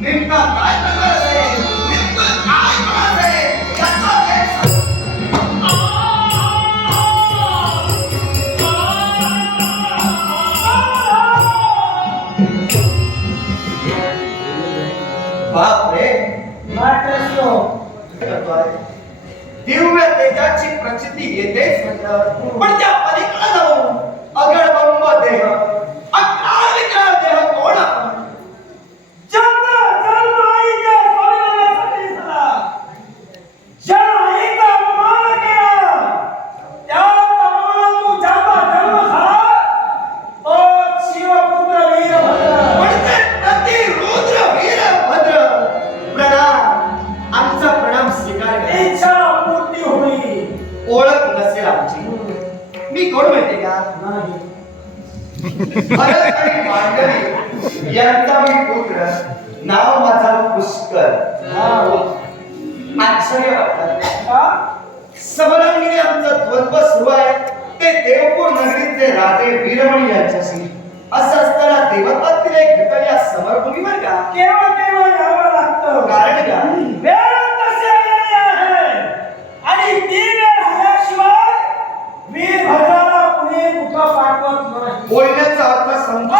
निमका काय करणार आहे? निमका काय करणार आहे? याचा बाप रे माटसो दिव्य तेजाची प्रचिती येतेच पण त्या पलीकडे जाऊन अगड आश्चर्य वाटतं. समरांगीने आमचा द्वंद्व सुरू आहे. ते देवपूर नगरीचे राजे वीरमणी यांच्याशी. असं असताना देवतातील एक घटन या समरभूमीवर का? केव्हा केव्हा यावं लागतं. कारण का? वेळ तशी आलेली आहे. आणि ती वेळ आल्याशिवाय वीरभद्राला कुणी कुठं पाठवत नाही. बोलण्याचा अर्थ समजू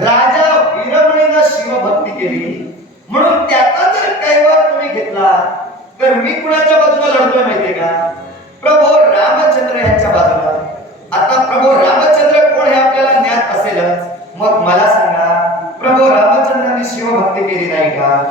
राजा वीरमणीनं शिवभक्ती केली. म्हणून त्याचा जर कैवार तुम्ही घेतला. तर मी कुणाच्या बाजूला लढतोय माहितीये का? प्रभू रामचंद्र यांच्या बाजूला आता प्रभू रामचंद्र कोण हे आपल्याला ज्ञात असेलच? मग मला सांगा प्रभू रामचंद्रांनी शिवभक्ती केली नाही का?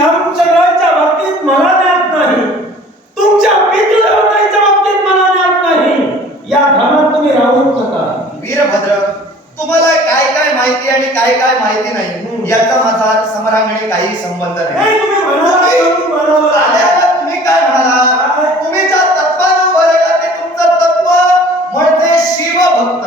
की रामचंद्राच्या बाबतीत मला ज्ञात नाही. तुमच्या पितृदेवतांच्या बाबतीत मला ज्ञात नाही. या भ्रमात तुम्ही राहू नका वीरभद्र तुम्हाला काय काय माहिती आणि काय काय माहिती नाही? याचा माझा समरांगणे काही संबंध नाही. तुम्ही म्हणाला तुम्ही काय म्हणाला? तुम्ही ज्या तत्वानं उभं राहिला ते तुमचं तत्व म्हणजे शिवभक्त.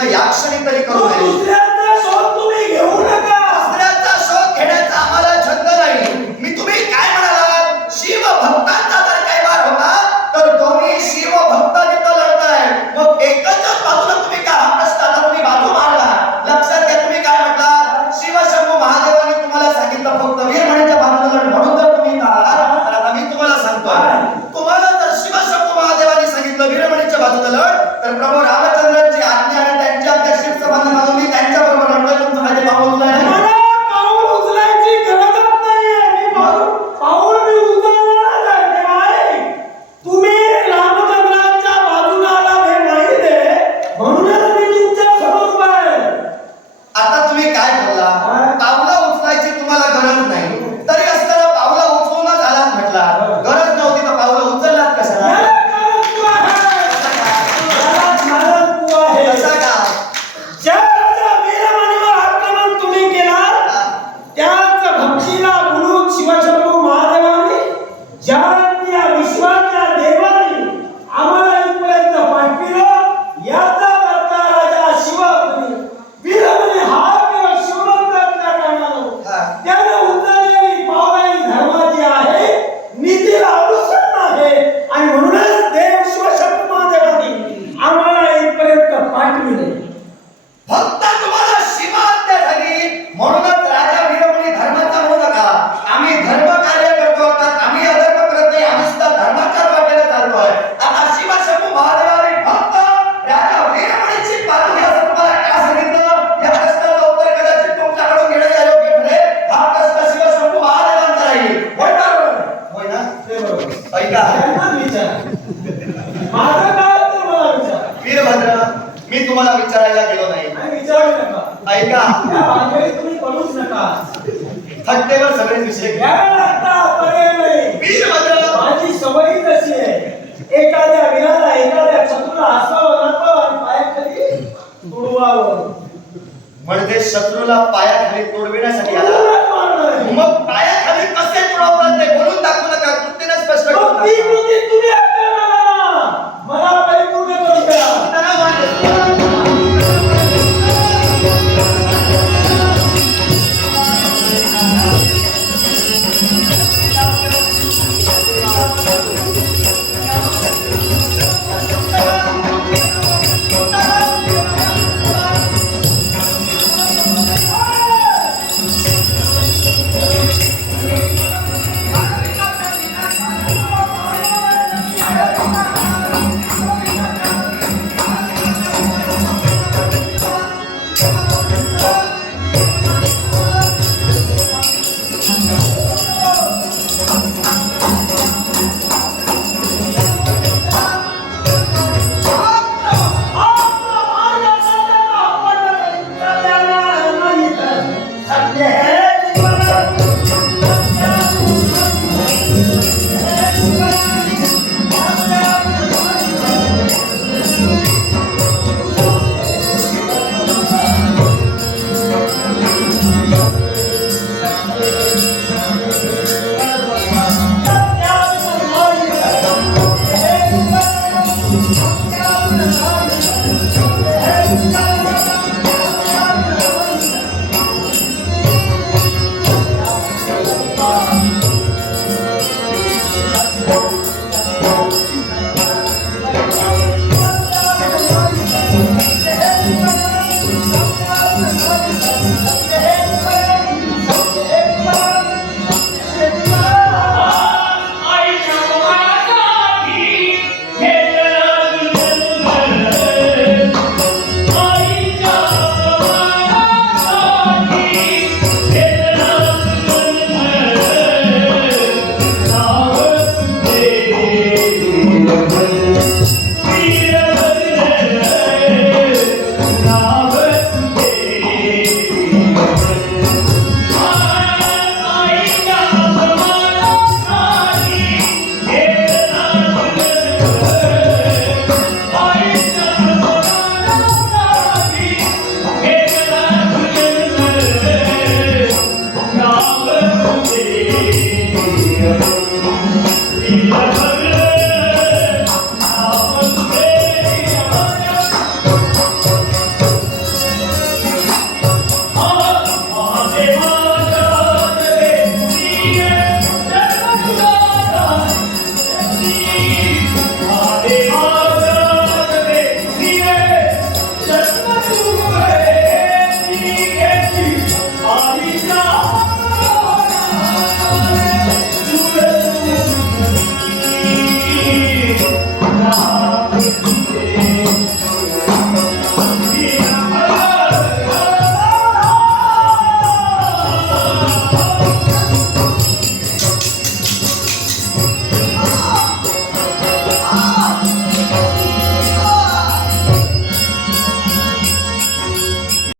तुम्ही प्रयत्न છે.